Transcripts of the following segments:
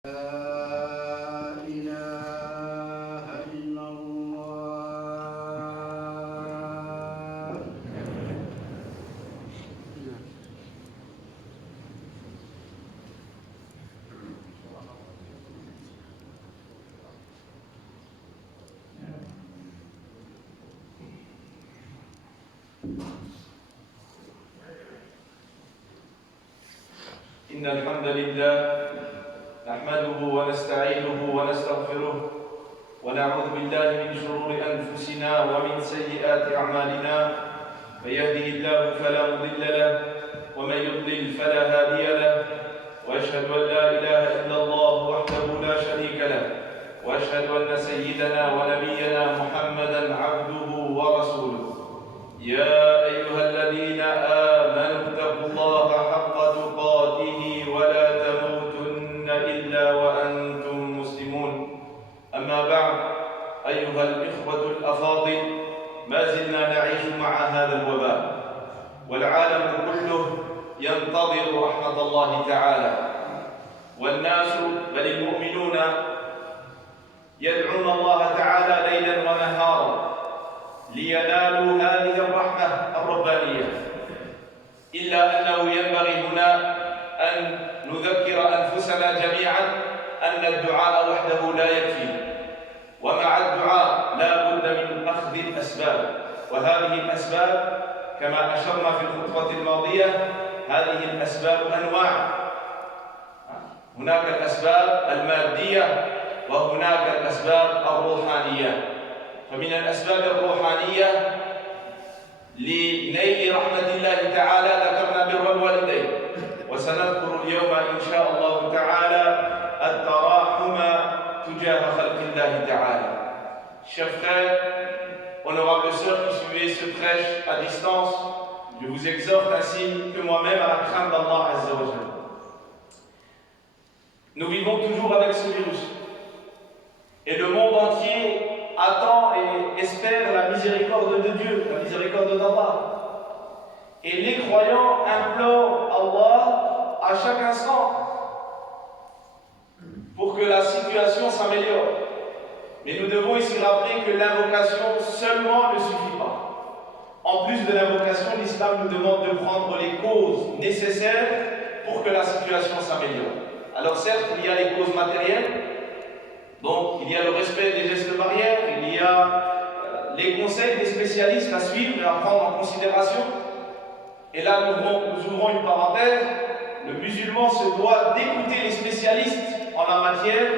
إله إلا الله. إن الحمد لله نحمده ونستعينه ونستغفره ونعوذ بالله من شرور أنفسنا ومن سيئات أعمالنا. من يهده الله فلا مضل له ومن يضلل فلا هادي له، وأشهد أن لا إله إلا الله وحده لا شريك له، وأشهد أن سيدنا ونبينا محمدا عبده ورسوله. يا أيها الذين آمنوا اتقوا الله حق تقاته ولا تموتن إلا وأنتم مسلمون. أما بعد، أيها الإخوة الأفاضل، ما زلنا نعيش مع هذا الوباء، والعالم كله ينتظر رحمة الله تعالى، والناس بل المؤمنون يدعون الله تعالى ليلا ونهارا لينالوا هذه الرحمة الربانية. إلا أنه ينبغي هنا أن نذكر أنفسنا جميعا أن الدعاء وحده لا يكفي، ومع الدعاء لا بد من أخذ الأسباب، وهذه الأسباب كما أشرنا في الخطبة الماضية هذه الأسباب أنواع. هناك الأسباب المادية وهناك الأسباب الروحانية. فمن الأسباب الروحانية لنيل رحمة الله تعالى ذكرنا بر الوالدين، وسنذكر اليوم إن شاء الله تعالى التراحم تجاه خلق الله تعالى. Chers frères, honorables sœurs qui suivez ce prêche à distance, je vous exhorte ainsi que moi-même à la crainte d'Allah Azza wa Jalla. Nous vivons toujours avec ce virus, et le monde entier attend et espère la miséricorde de Dieu, la miséricorde d'Allah. Et les croyants implorent Allah à chaque instant pour que la situation s'améliore. Mais nous devons ici rappeler que l'invocation seulement ne suffit pas. En plus de l'invocation, l'islam nous demande de prendre les causes nécessaires pour que la situation s'améliore. Alors certes, il y a les causes matérielles. Donc, il y a le respect des gestes barrières, il y a les conseils des spécialistes à suivre et à prendre en considération. Et là, nous ouvrons une parenthèse. Le musulman se doit d'écouter les spécialistes en la matière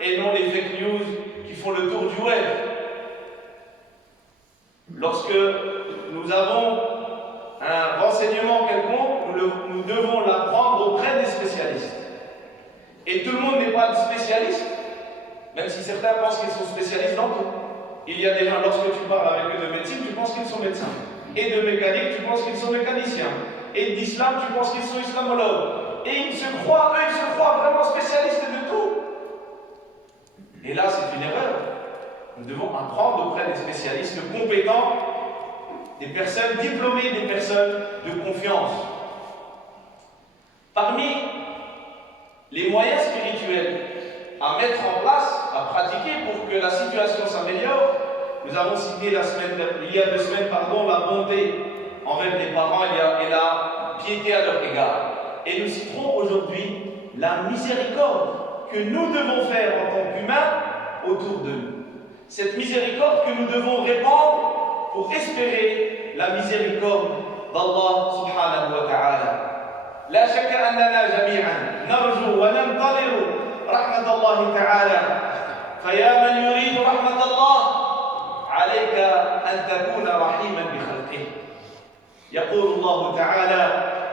et non les fake news qui font le tour du web. Lorsque nous avons un renseignement quelconque, nous devons l'apprendre auprès des spécialistes. Et tout le monde n'est pas spécialiste. Même si certains pensent qu'ils sont spécialistes dans tout. Il y a des gens, lorsque tu parles avec eux de médecine, tu penses qu'ils sont médecins. Et de mécanique, tu penses qu'ils sont mécaniciens. Et d'islam, tu penses qu'ils sont islamologues. Et ils se croient vraiment spécialistes de tout. Et là, c'est une erreur. Nous devons apprendre auprès des spécialistes compétents, des personnes diplômées, des personnes de confiance. Parmi les moyens spirituels à mettre en place, à pratiquer pour que la situation s'améliore, nous avons cité il y a 2 semaines, la bonté envers les parents et la piété à leur égard. Et nous citerons aujourd'hui la miséricorde que nous devons faire en tant qu'humains autour de nous. Cette miséricorde que nous devons répandre pour espérer la miséricorde d'Allah subhanahu wa ta'ala. لا شك أننا جميعا نرجو وننتظر رحمة الله تعالى، فيا من يريد رحمة الله عليك أن تكون رحيما بخلقه. يقول الله تعالى: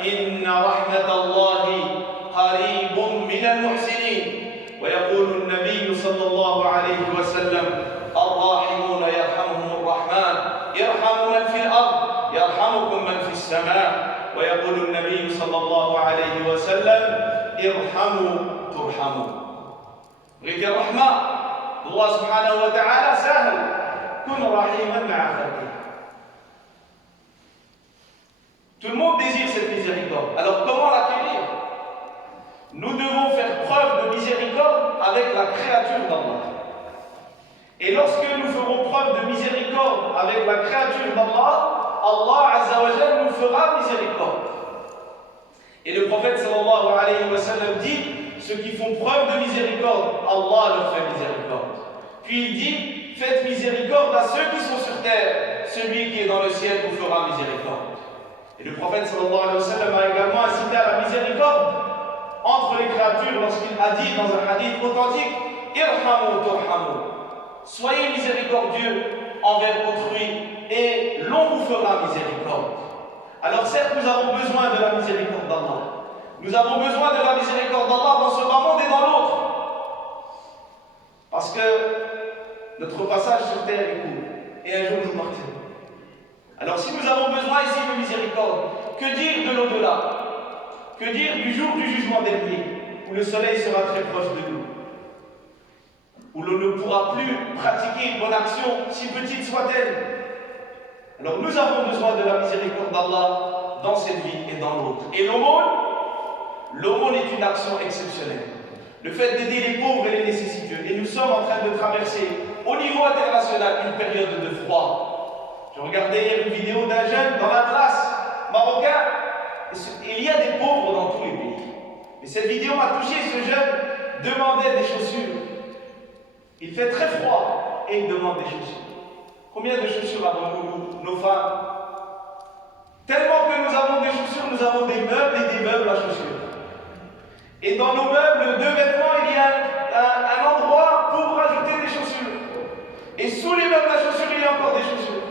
إن رحمة الله قريب من المحسنين. ويقول النبي صلى الله عليه وسلم: الراحمون يرحمهم الرحمن ارحموا من في الأرض يرحمكم من في السماء. ويقول النبي صلى الله عليه وسلم: ارحموا ترحموا. ريد الرحمة الله سبحانه وتعالى سهل، كن رحيما مع خلقه. Tout le monde désire cette miséricorde. Alors comment l'acquérir? Nous devons faire preuve de miséricorde la créature d'Allah. Et lorsque nous ferons preuve de miséricorde avec la créature d'Allah, Allah Azza wa Jal nous fera miséricorde. Et le prophète sallallahu alayhi wa sallam dit, ceux qui font preuve de miséricorde, Allah leur fait miséricorde. Puis il dit, faites miséricorde à ceux qui sont sur terre, celui qui est dans le ciel vous fera miséricorde. Et le prophète sallallahu alayhi wa sallam a également incité à la miséricorde entre les créatures lorsqu'il a dit dans un hadith authentique, Irhamu turhamu. Soyez miséricordieux envers autrui et l'on vous fera miséricorde. Alors certes, nous avons besoin de la miséricorde d'Allah. Nous avons besoin de la miséricorde d'Allah dans ce bas monde et dans l'autre. Parce que notre passage sur terre est court et un jour nous partons. Alors si nous avons besoin ici de miséricorde, que dire de l'au-delà? Que dire du jour du jugement dernier, où le soleil sera très proche de nous, où l'on ne pourra plus pratiquer une bonne action, si petite soit-elle? Alors nous avons besoin de la miséricorde d'Allah dans cette vie et dans l'autre. Et l'aumône est une action exceptionnelle. Le fait d'aider les pauvres et les nécessiteux. Et nous sommes en train de traverser au niveau international une période de froid. Je regardais hier une vidéo d'un jeune dans l'Atlas marocain. Il y a des pauvres dans tous les pays. Et cette vidéo m'a touché. Ce jeune demandait des chaussures. Il fait très froid et il demande des chaussures. Combien de chaussures avons-nous, nos femmes? Tellement que nous avons des chaussures, nous avons des meubles et des meubles à chaussures. Et dans nos meubles de vêtements, il y a un endroit pour rajouter des chaussures. Et sous les meubles à chaussures, il y a encore des chaussures.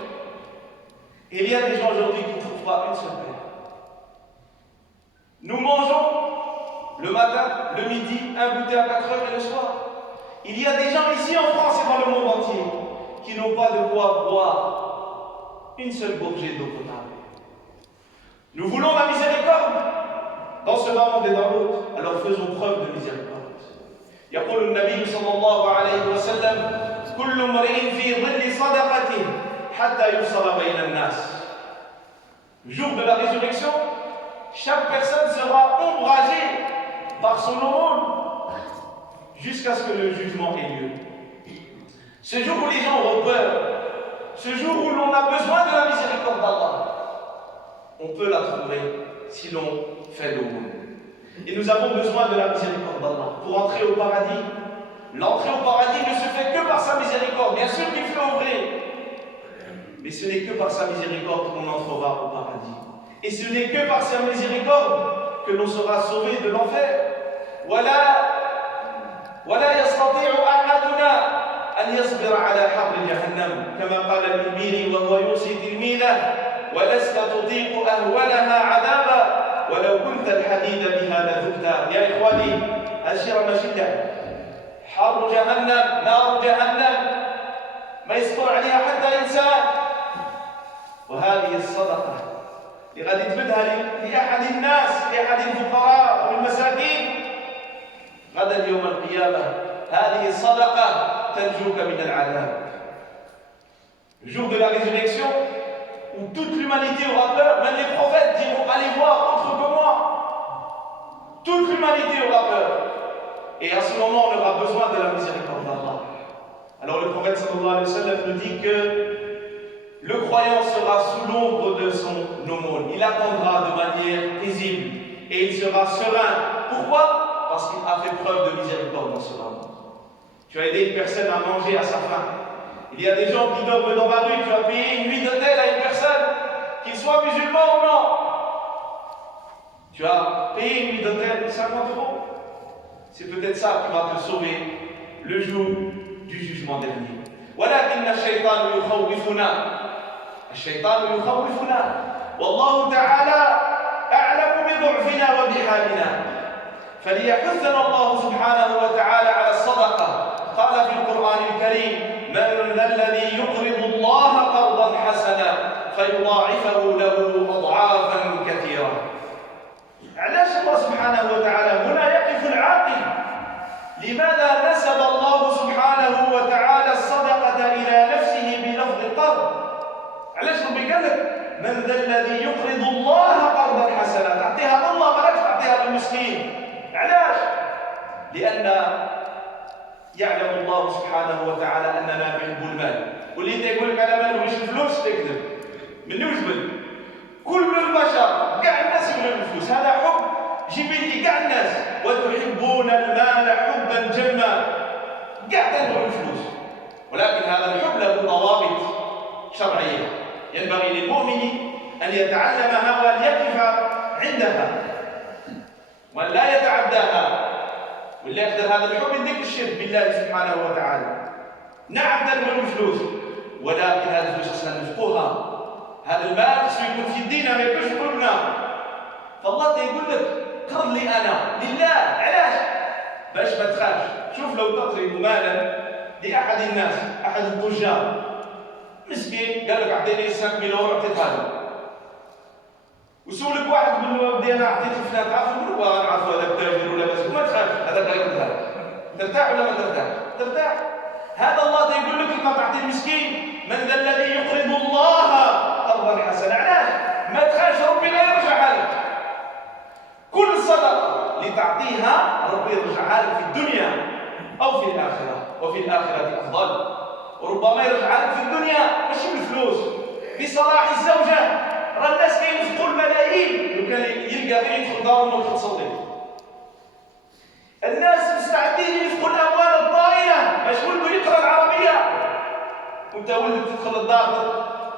Et il y a des gens aujourd'hui qui ne trouvent pas une seule paire. Nous mangeons le matin, le midi, un goûter à 4 heures et le soir. Il y a des gens ici en France et dans le monde entier qui n'ont pas de quoi boire une seule gorgée d'eau potable. Nous voulons la miséricorde dans ce bas monde et dans l'autre, alors faisons preuve de miséricorde. يقول النبي صلى الله عليه وسلم كل امرئ في ظل صدقته حتى يفصل بين الناس. Le jour de la résurrection, chaque personne sera ombragée par son aumône jusqu'à ce que le jugement ait lieu. Ce jour où les gens auront peur, ce jour où l'on a besoin de la miséricorde d'Allah, on peut la trouver si l'on fait l'aumône. Et nous avons besoin de la miséricorde d'Allah pour entrer au paradis. L'entrée au paradis ne se fait que par sa miséricorde. Bien sûr qu'il fait ouvrir, mais ce n'est que par sa miséricorde qu'on entrera au paradis. Et ce n'est que par sa miséricorde que l'on sera sauvé de l'enfer. ولا يستطيع أحدنا أن يصبر على حر جهنم كما قال المنبيري وهو يوصي تلميذه ولست تطيق أهولها عذابا ولو كنت الحديد بها لذقت. يا إخواني الشيرة مشيدة حر جهنم نار جهنم ما يصبر عليها حتى إنسان. وهذه الصدقة اللي غادي تبدها لأحد الناس لأحد الفقراء والمساكين غدا يوم القيامة هذه الصدقة تنجوك من العذاب. Le jour de la résurrection, où toute l'humanité aura peur, même les prophètes diront allez voir autre que moi. Toute l'humanité aura peur. Et à ce moment, on aura besoin de la miséricorde d'Allah. Alors le prophète sallallahu alayhi wa sallam nous dit que le croyant sera sous l'ombre de son aumône. Il attendra de manière paisible et il sera serein. Pourquoi? Parce qu'il a fait preuve de miséricorde dans ce monde. Tu as aidé une personne à manger à sa faim. Il y a des gens qui dorment dans la rue. Tu as payé une nuit d'hôtel à une personne, qu'il soit musulman ou non. Tu as payé une nuit d'hôtel 50 €. C'est peut-être ça qui va te sauver le jour du jugement dernier. ولكن الشيطان يخوفنا. الشيطان يخوفنا. والله تعالى أعلم بضعفنا وبحالنا. فليحثنا الله سبحانه وتعالى على الصدقة. قال في القرآن الكريم من ذا الذي يقرض الله قرضا حسنا فيضاعفه له أضعافا كثيرة. علاش الله سبحانه وتعالى هنا يقف العاقل؟ لماذا نسب الله سبحانه وتعالى الصدقة إلى نفسه بلفظ القرض؟ علاش ربي قال لك من ذا الذي يقرض الله قرضا حسنا؟ تعطيها الله مالكش تعطيها للمسكين. علاش؟ لأن يعلم الله سبحانه وتعالى أننا نحب المال. واللي يقول لك أنا ما نبغيش الفلوس تكذب. من يجبل كل البشر كاع الناس يبغوا الفلوس، هذا حب جبلي كاع الناس. وتحبون المال حبا جما، كاع تنبغوا الفلوس، ولكن هذا الحب له ضوابط شرعية ينبغي للمؤمن أن يتعلمها وأن يقف عندها وأن لا يتعداها. واللي يقدر هذا الحب يديك الشرك بالله سبحانه وتعالى. نعم تنبغي الفلوس، ولكن هذه الفلوس خصنا نفقوها. هذا المال خصو يكون في ديننا ما يكونش في قلوبنا. فالله تيقول لك قرض لي انا لله، علاش؟ باش ما تخافش. شوف لو تطلب مالا لاحد الناس، احد التجار مسكين قال لك اعطيني 5000 اورو عطيتها له، وسولك واحد يقول له ودي انا عطيت فلان، تعرف نقول له نعرفوا هذاك التاجر ولا بس، ما تخافش هذاك غيردها لك. ترتاح ولا ما ترتاح؟ ترتاح. هذا الله يقول لك لما تعطي المسكين من ذا الذي يقرض الله قرضا حسنا، علاش؟ ما تخافش ربي لا يرجعها لك. كل صدقه اللي تعطيها ربي يرجعها لك في الدنيا او في الاخره، وفي الاخره افضل. وربما يرجعها لك في الدنيا ماشي بالفلوس، بصلاح الزوجه. راه الناس كينفقوا الملايين لو كان يلقى غير يدخل دارهم ويدخل تصلي. الناس مستعدين ينفقوا الاموال الطائله باش ولده يقرا العربيه، وانت ولدك تدخل الدار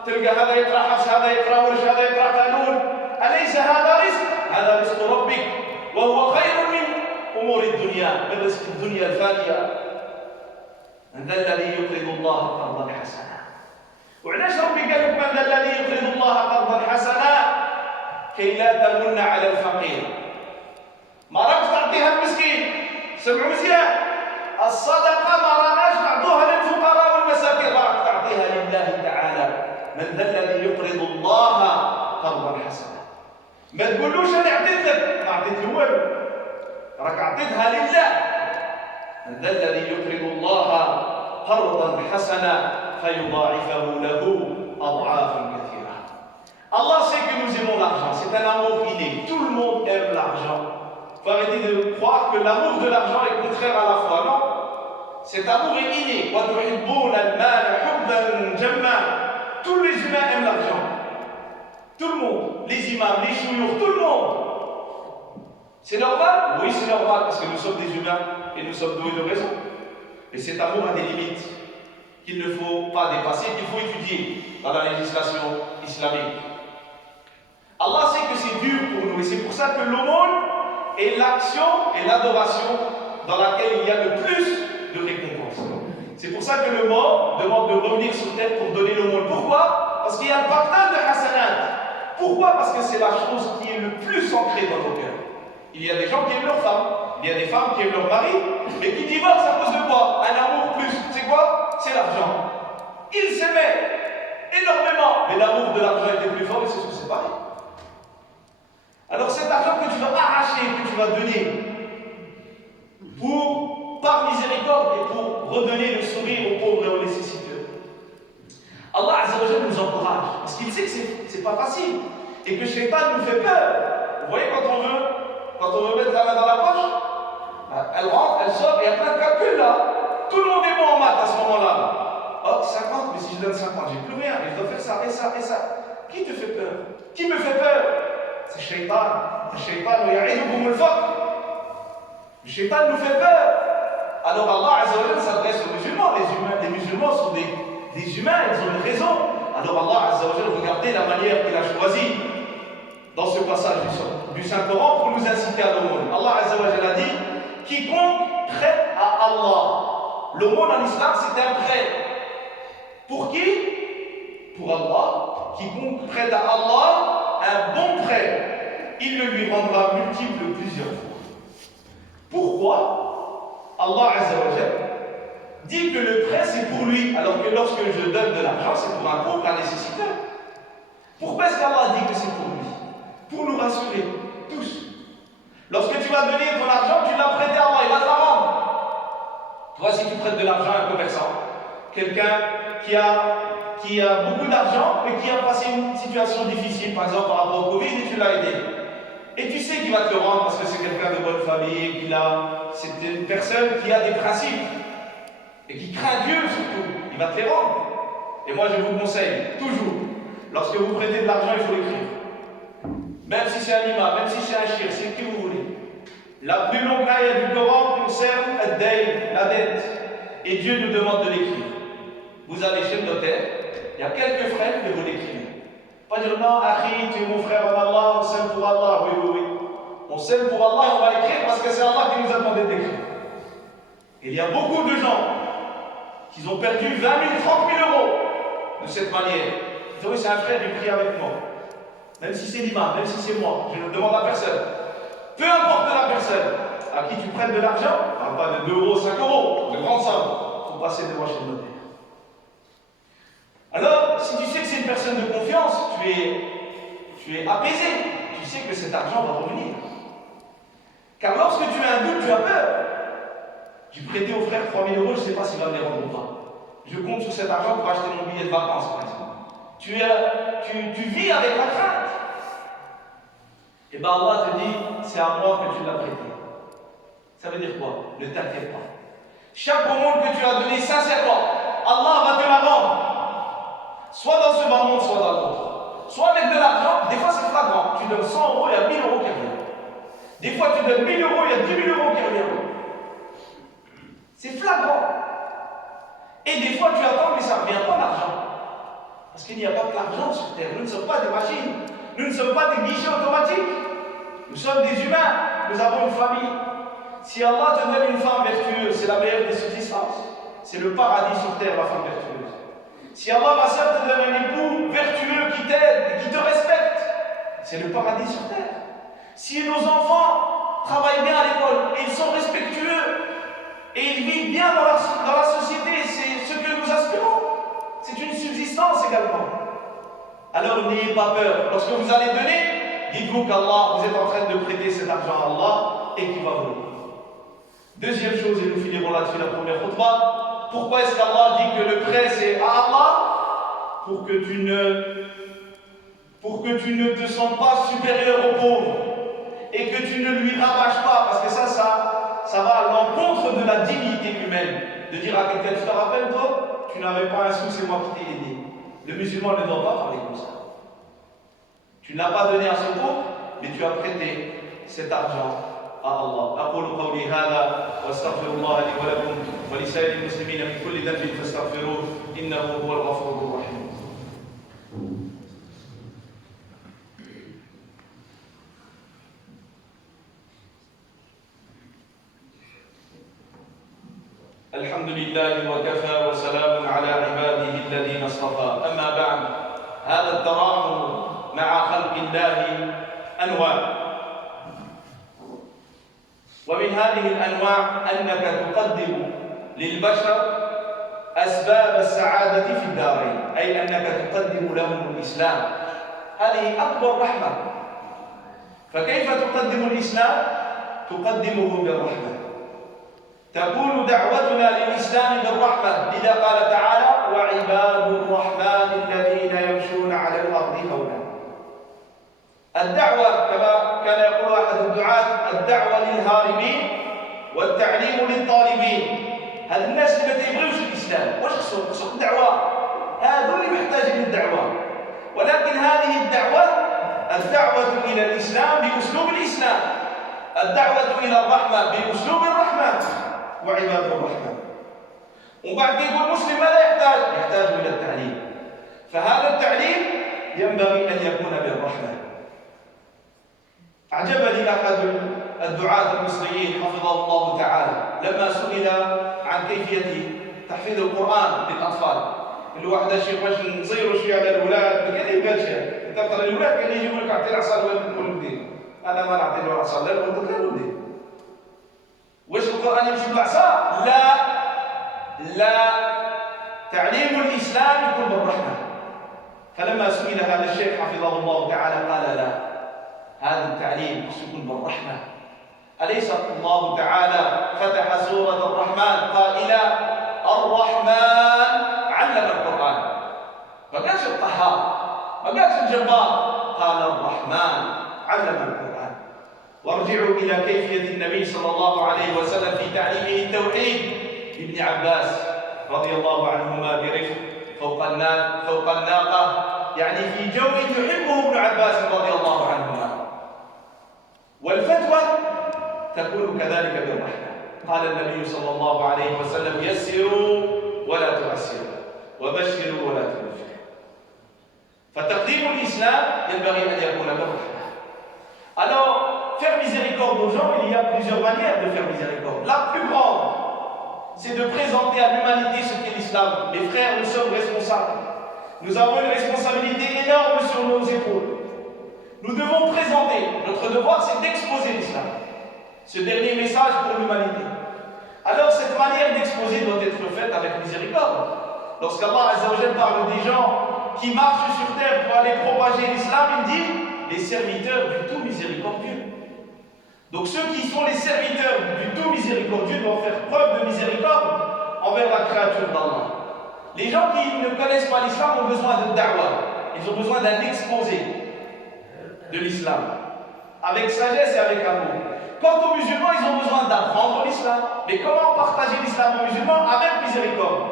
تلقى هذا يقرا حفص، هذا يقرا ورش، هذا يقرا قانون. اليس هذا رزق؟ هذا رزق ربك، وهو خير من امور الدنيا، من رزق الدنيا الفانيه. من ذا الذي يقرض الله قرضا حسنا. وعلاش ربي قال لك من ذا الذي يقرض الله قرضا حسنا؟ كي لا تمن على الفقير. ما راكش تعطيها المسكين، سمعوا مزيان، الصدقه ما راناش نعطوها للفقراء والمساكين، راك تعطيها لله تعالى. من ذا الذي يقرض الله قرضا حسنا. ما تقولوش انا عطيت لك، ما عطيت له والو، راك عطيتها لله. من ذا الذي يقرض الله قرضا حسنا فيضاعفه له اضعافا كثيره. Allah sait que nous aimons l'argent, c'est un amour inné. Tout le monde aime l'argent. Il faut arrêter de croire que l'amour de l'argent est contraire à la foi. Non, cet amour est inné. Tous les humains aiment l'argent. Tout le monde, les imams, les chouyours, tout le monde. C'est normal? Oui, c'est normal, parce que nous sommes des humains et nous sommes doués de raison. Et cet amour a des limites qu'il ne faut pas dépasser, qu'il faut étudier dans la législation islamique. Allah sait que c'est dur pour nous, et c'est pour ça que l'aumône est l'action et l'adoration dans laquelle il y a le plus de récompense. C'est pour ça que le mort demande de revenir sur terre pour donner l'aumône. Pourquoi? Parce qu'il y a un pactage de hasanat. Pourquoi? Parce que c'est la chose qui est le plus ancrée dans nos cœurs. Il y a des gens qui aiment leur femme, il y a des femmes qui aiment leur mari, mais qui divorcent à cause de quoi? Un amour plus. C'est quoi? C'est l'argent. Ils s'aimaient énormément, mais l'amour de l'argent était plus fort et se sont séparés. Alors cet argent que tu vas arracher, que tu vas donner, par miséricorde et pour redonner le sourire aux pauvres et aux nécessiteux, Allah Azza wa Jalla nous encourage, parce qu'il sait que c'est pas facile, et que Shaitan nous fait peur. Vous voyez, quand on veut mettre la main dans la poche, elle rentre, elle sort, et il y a plein de calculs là. Tout le monde est bon en maths à ce moment-là. Oh, 50, mais si je donne 50, j'ai plus rien, mais je dois faire ça, et ça, et ça. Qui te fait peur? Qui me fait peur? C'est Shaitan. Le Shaitan, le Shaitan nous fait peur. Alors Allah Azza wa Jalla s'adresse aux musulmans. Les musulmans sont des humains, ils ont une raison. Alors Allah Azza wa Jalla, regardez la manière qu'il a choisie dans ce passage du Saint-Coran pour nous inciter à l'aumône. Allah Azza wa Jalla dit: quiconque prête à Allah. L'aumône en islam, c'est un prêt. Pour qui? Pour Allah. Quiconque prête à Allah un bon prêt, il le lui rendra multiple plusieurs fois. Pourquoi? Allah Azza wa Jalla dit que le prêt c'est pour lui, alors que lorsque je donne de l'argent, c'est pour un pauvre, un nécessitaire. Pourquoi est-ce qu'Allah dit que c'est pour lui? Pour nous rassurer, tous. Lorsque tu vas donner ton argent, tu l'as prêté à Allah, il va te la rendre. Toi, si tu prêtes de l'argent à un commerçant, quelqu'un qui a beaucoup d'argent, mais qui a passé une situation difficile, par exemple par rapport au Covid, et tu l'as aidé. Et tu sais qu'il va te le rendre parce que c'est quelqu'un de bonne famille, c'est une personne qui a des principes. et qui craint Dieu surtout, il va te les rendre. Et moi je vous conseille, toujours, lorsque vous prêtez de l'argent, il faut l'écrire. Même si c'est un imam, même si c'est un shir, c'est qui vous voulez. La plus longue ayah du Coran concerne ad-dayn, la dette. Et Dieu nous demande de l'écrire. Vous allez chez le notaire, il y a quelques frais que vous l'écrivez. Pas dire non, Akhi, tu es mon frère en Allah, on s'aime pour Allah. Oui, oui, oui. On s'aime pour Allah et on va l'écrire parce que c'est Allah qui nous a demandé d'écrire. Il y a beaucoup de gens qui ont perdu 20 000, 30 000 euros de cette manière. Ils disent oui, c'est un frère, il prie avec moi. Même si c'est l'imam, même si c'est moi, je ne demande à personne. Peu importe la personne à qui tu prêtes de l'argent, parle pas de 2 euros, 5 euros, de grandes sommes, il faut passer devant chez le notaire. Alors, si tu sais que c'est une personne de confiance, tu es apaisé, tu sais que cet argent va revenir. Car lorsque tu as un doute, tu as peur. J'ai prêté au frère 3 000 euros, je ne sais pas s'il va me les rendre ou pas. Je compte sur cet argent pour acheter mon billet de vacances, par exemple. Tu vis avec la crainte. Et bien Allah te dit, c'est à moi que tu l'as prêté. Ça veut dire quoi? Ne t'inquiète pas. Chaque aumône que tu as donné sincèrement, Allah va te la rendre. Soit dans ce bas monde, soit dans l'autre. Soit avec de l'argent, des fois c'est flagrant. Tu donnes 100 euros, il y a 1000 euros qui reviennent. Des fois tu donnes 1000 euros, il y a 10 000 euros qui reviennent. C'est flagrant. Et des fois tu attends, mais ça ne revient pas l'argent. Parce qu'il n'y a pas que l'argent sur terre. Nous ne sommes pas des machines. Nous ne sommes pas des guichets automatiques. Nous sommes des humains. Nous avons une famille. Si Allah te donne une femme vertueuse, c'est la meilleure des subsistances. C'est le paradis sur terre, la femme vertueuse. Si Allah, ma soeur, te donne un époux vertueux qui t'aide et qui te respecte, c'est le paradis sur terre. Si nos enfants travaillent bien à l'école et ils sont respectueux et ils vivent bien dans la société, c'est ce que nous aspirons. C'est une subsistance également. Alors n'ayez pas peur. Lorsque vous allez donner, dites-vous qu'Allah, vous êtes en train de prêter cet argent à Allah et qu'il va vous donner. Deuxième chose, et nous finirons là-dessus la première khutbah, pourquoi est-ce qu'Allah dit que le prêt c'est à Allah? Pour que tu ne te sens pas supérieur au pauvre et que tu ne lui rabâches pas, parce que ça va à l'encontre de la dignité humaine. De dire à quelqu'un, tu te rappelles toi, tu n'avais pas un sou, c'est moi qui t'ai aidé. Le musulman ne doit pas parler comme ça. Tu ne l'as pas donné à ce pauvre, mais tu as prêté cet argent à Allah. أقول قولي هذا واستغفر الله لي ولكم ولسائر المسلمين من كل ذنب فاستغفروه إنه هو الغفور الرحيم. الحمد لله وكفى وسلام على عباده الذين اصطفى. أما بعد، هذا التراحم مع خلق الله أنواع، ومن هذه الأنواع أنك تقدم للبشر أسباب السعادة في الدارين، أي أنك تقدم لهم الإسلام. هذه أكبر رحمة. فكيف تقدم الإسلام؟ تقدمه بالرحمة. تكون دعوتنا للإسلام بالرحمة، لذا قال تعالى: وعباد الرحمن الذين يمشون على الأرض هونا. الدعوة كما كان يقول أحد الدعاة: الدعوة للهاربين والتعليم للطالبين. هذا الناس اللي ما تيبغيوش الإسلام، واش خصهم الدعوة؟ هذو اللي محتاجين للدعوة. ولكن هذه الدعوة إلى الإسلام بأسلوب الإسلام، الدعوة إلى الرحمة بأسلوب الرحمة، وعباد الرحمن. وبعد يقول المسلم ماذا يحتاج؟ يحتاج إلى التعليم. فهذا التعليم ينبغي أن يكون بالرحمة. أعجبني أحد الدعاة المصريين حفظه الله تعالى لما سئل عن كيفية تحفيظ القرآن للأطفال. الواحد الشيخ باش نصيروا شوية على الأولاد، قال لي باش تقرا الأولاد، قال لي يجيبوا لك أعطي العصا للولدين. أنا ما نعطي له العصا لا الولد لا الولدين. واش القرآن يمشي بالعصا؟ لا، تعليم الإسلام يكون بالرحمة. فلما سئل هذا الشيخ حفظه الله تعالى قال لا، هذا التعليم يكون بالرحمة. أليس الله تعالى فتح سورة الرحمن قائلا: الرحمن علم القرآن؟ ما قالش القهار، ما قالش الجبار، قال الرحمن علم القرآن. وارجعوا إلى كيفية النبي صلى الله عليه وسلم في تعليمه التوحيد لابن عباس رضي الله عنهما برفق فوق الناقة يعني في جو يحبه ابن عباس رضي الله عنهما. والفتوى تكون كذلك بالرحمة. قال النبي صلى الله عليه وسلم يسروا ولا تعسروا وبشروا ولا تنفروا. فتقديم الإسلام ينبغي أن يكون بالرحمة. Alors, faire miséricorde aux gens, il y a plusieurs manières de faire miséricorde. La plus grande, c'est de présenter à l'humanité ce qu'est l'islam. Mes frères, nous sommes responsables. Nous avons une responsabilité énorme sur nos épaules. Nous devons présenter. Notre devoir, c'est d'exposer l'islam. Ce dernier message pour l'humanité. Alors, cette manière d'exposer doit être faite avec miséricorde. Lorsqu'Allah Azza wa Jalla parle des gens qui marchent sur terre pour aller propager l'islam, il dit les serviteurs du tout miséricordieux. Donc ceux qui sont les serviteurs du tout miséricordieux doivent faire preuve de miséricorde envers la créature d'Allah. Les gens qui ne connaissent pas l'islam ont besoin de da'wah. Ils ont besoin d'un exposé de l'islam, avec sagesse et avec amour. Quant aux musulmans, ils ont besoin d'apprendre l'islam. Mais comment partager l'islam aux musulmans avec miséricorde?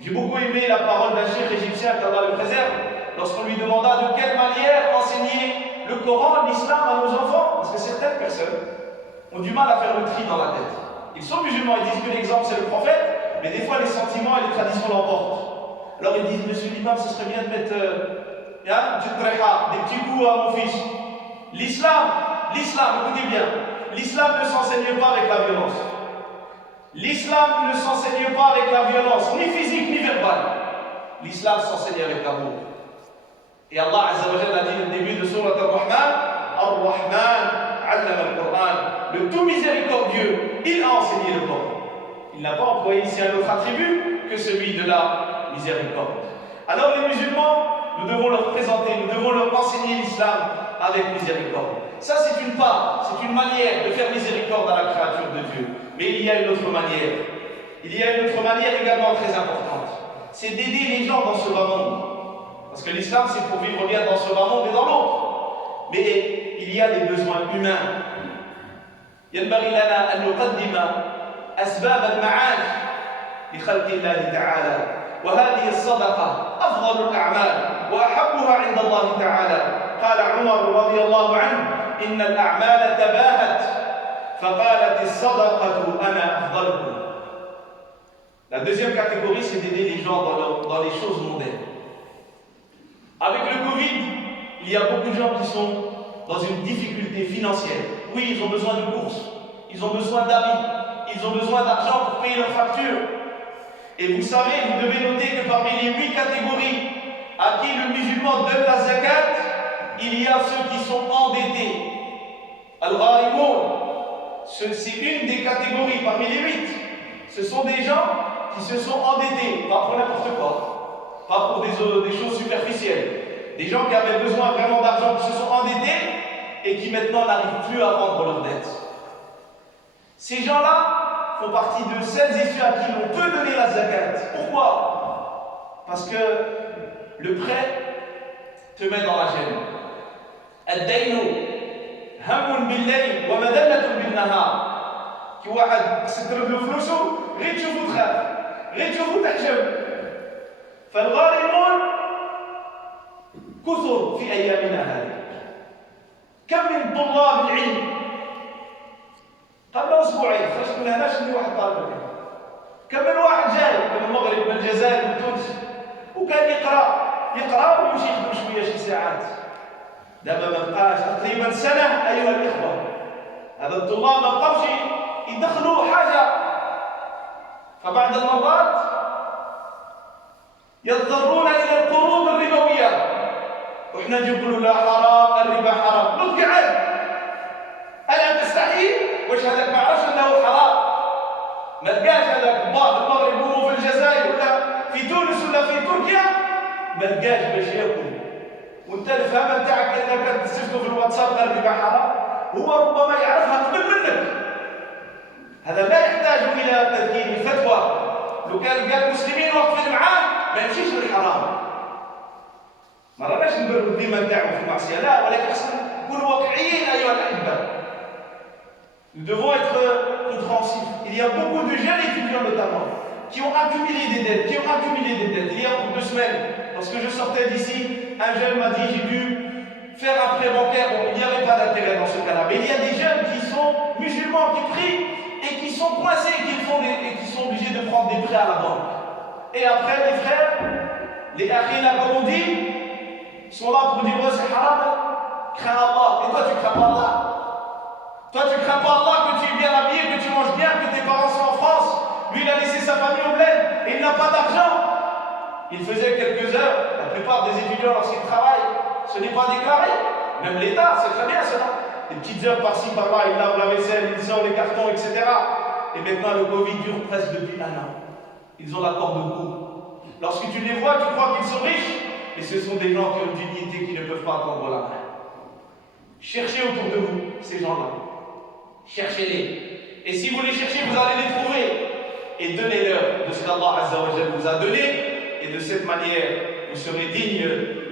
J'ai beaucoup aimé la parole d'un cheikh égyptien, qu'Allah le préserve, lorsqu'on lui demanda de quelle manière enseigner le Coran, l'islam à nos enfants. Parce que certaines personnes ont du mal à faire le tri dans la tête. Ils sont musulmans, ils disent que l'exemple c'est le prophète, mais des fois les sentiments et les traditions l'emportent. Alors ils disent, monsieur l'imam, ce serait bien de mettre des petits coups à mon fils. L'islam, écoutez bien, l'islam ne s'enseigne pas avec la violence. L'islam ne s'enseigne pas avec la violence, ni physique ni verbale. L'islam s'enseigne avec l'amour. Et Allah Azza wa Jalla a dit au début de Surat Ar-Rahman, Ar-Rahman, allama al-Qur'an, le tout miséricordieux, il a enseigné le Coran. Il n'a pas employé ici un autre attribut que celui de la miséricorde. Alors les musulmans, nous devons leur présenter, nous devons leur enseigner l'islam avec miséricorde. Ça c'est une part, c'est une manière de faire miséricorde à la créature de Dieu. Mais il y a une autre manière. Il y a une autre manière également très importante. C'est d'aider les gens dans ce bas monde. Parce que l'islam c'est pour vivre bien dans ce bas monde et dans l'autre. Mais il y a des besoins humains. ينبغي لنا أن نقدم أسباب المعاش لخلق الله تعالى. وهذه الصدقة أفضل الأعمال وأحبها عند الله تعالى. قال عمر رضي الله عنه إن الأعمال تباهت فقالت الصدقة أنا أفضلكم. La deuxième catégorie, c'est d'aider les gens dans les choses mondaines. Avec le Covid, il y a beaucoup de gens qui sont dans une difficulté financière. Oui, ils ont besoin de courses, ils ont besoin d'habits, ils ont besoin d'argent pour payer leurs factures. Et vous savez, vous devez noter que parmi les 8 catégories à qui le musulman donne la zakat, il y a ceux qui sont endettés. Al-Gharimoun, c'est une des catégories parmi les 8. Ce sont des gens qui se sont endettés, pas pour n'importe quoi, pas pour des choses superficielles. Des gens qui avaient besoin vraiment d'argent, qui se sont endettés et qui maintenant n'arrivent plus à rendre leurs dettes. Ces gens-là font partie de celles et ceux à qui on peut donner la zakat. Pourquoi? Parce que le prêt te met dans la gêne. الدين هم بالليل ومذلة بالنهار. كي واحد تسدر له فلوسه غير تشوفو تخاف غير تشوفو تحجب. فالغارمون كثر في ايامنا هذه. كم من طلاب العلم قبل اسبوعين خرجت من هنا شفت واحد طالب العلم. كم من واحد جاي من المغرب من الجزائر من تونس وكان يقرا ويمشي يخدم شويه شي ساعات. دابا ما بقاش تقريبا سنه ايها الاخوه. هذا الطلاب ما بقاوش يدخلوا حاجه. فبعض المرات يضطرون الى القروض الربويه. وإحنا نقولوا لا حرام الربا حرام. نطق عاد. ألا تستحي؟ واش هذاك ما عرفش أنه حرام؟ ما لقاش هذاك با في المغرب وفي الجزائر ولا في تونس ولا في تركيا ما لقاش باش ياكل. وأنت الفهم نتاعك أنك تستفتوا في الواتساب الربا حرام هو ربما يعرفها قبل منك. هذا لا يحتاج إلى تذكير الفتوى. لو كان قال المسلمين واقفين معاه ما يمشيش للحرام. ما راناش نبرروا الذمه نتاعو في المعصيه، لا، ولكن خصنا نكونوا واقعيين ايها الاحبه. Nous devons être compréhensifs. Il y a beaucoup de jeunes étudiants notamment qui ont accumulé des dettes, Il y a 2 semaines, lorsque je sortais d'ici, un jeune m'a dit, j'ai dû faire un prêt bancaire. Bon, il n'y avait pas d'intérêt dans ce cas-là, mais il y a des jeunes qui sont musulmans, qui prient et qui sont coincés, et qui sont obligés de prendre des prêts à la banque. Et après, les frères, les akhina, comme on dit, sont là pour dire, oh, c'est haram, crains Allah. Et toi, tu crains pas Allah? Toi, tu crains pas Allah, que tu es bien habillé, que tu manges bien, que tes parents sont en France. Lui, il a laissé sa famille au bled et il n'a pas d'argent. Il faisait quelques heures. La plupart des étudiants, lorsqu'ils travaillent, ce n'est pas déclaré. Même l'État, c'est très bien cela. Des petites heures par-ci, par-là, il lave la vaisselle, il sort les cartons, etc. Et maintenant, le Covid dure presque depuis 1 an. Ils ont la corde au cou. Lorsque tu les vois, tu crois qu'ils sont riches. Et ce sont des gens qui ont une dignité, qui ne peuvent pas tendre la main. Cherchez autour de vous ces gens-là. Cherchez-les. Et si vous les cherchez, vous allez les trouver. Et donnez-leur de ce qu'Allah Azza wa Jalla vous a donné. Et de cette manière, vous serez digne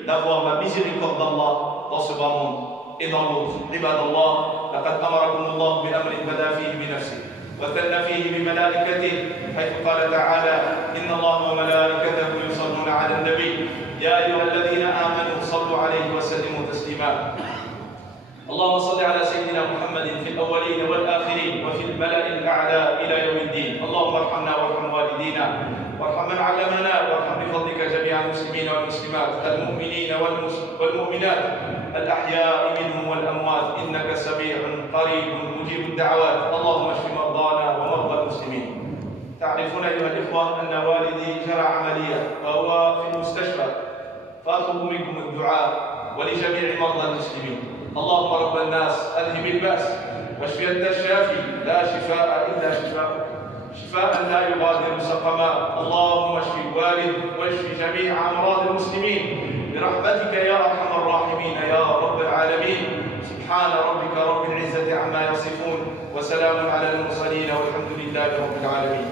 d'avoir la miséricorde d'Allah dans ce bas monde et dans l'autre. Ibadallah, laqad amarakum Allah bi amrin bada fihi bi nafsihi wa thalla fihi bi malaikatihi haythu qala ta'ala inna Allah wa malaikatahu yusalluna 'ala an-nabi ya ayyuhalladhina amanu sallu 'alayhi wa sallimu taslima. اللهم صل على سيدنا محمد في الأولين والآخرين وفي الملأ الأعلى إلى يوم الدين. اللهم ارحمنا وارحم والدينا وارحم من علمنا وارحم بفضلك جميع المسلمين والمسلمات المؤمنين والمؤمنات الأحياء منهم والأموات إنك سميع قريب مجيب الدعوات. اللهم اشف مرضانا ومرضى المسلمين. تعرفون أيها الإخوة أن والدي جرى عملية وهو في المستشفى، فأطلب منكم الدعاء ولجميع مرضى المسلمين. اللهم رب الناس أذهب البأس واشف أنت الشافي لا شفاء إلا شفاءك شفاء لا يغادر سقما. اللهم اشف الوالد واشف جميع أمراض المسلمين برحمتك يا أرحم الراحمين يا رب العالمين. سبحان ربك رب العزة عما يصفون وسلام على المرسلين والحمد لله رب العالمين.